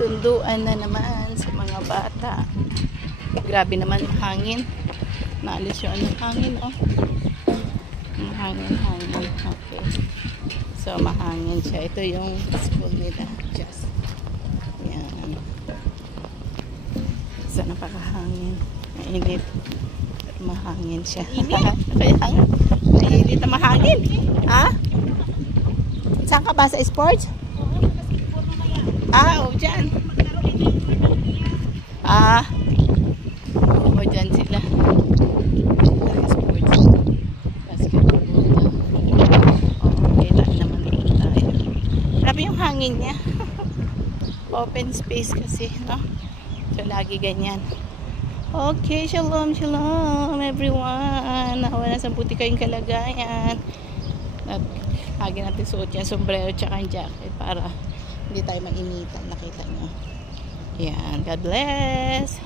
Sunduan na naman sa mga bata. Grabe naman yung hangin. Naalis yung hangin, oh. Hangin. Okay. So, mahangin siya. Ito yung school nila. Just. Yan. So, napakahangin. Mainit. Pero mahangin siya. Kaya nga. Mainit na mahangin. Ha? Saan ka ba? Sa sports? Oo, dyan. Oo, dyan sila. Sports. Basketball. Okay lang naman tayo. Grabe yung hangin niya. Open space kasi, no? So, lagi ganyan. Okay, shalom everyone. Nawa na sa buti kayong kalagayan. At lagi natin suot yung sombrero tsaka yung jacket para hindi tayo mainitan. Nakita nyo. Yan. God bless.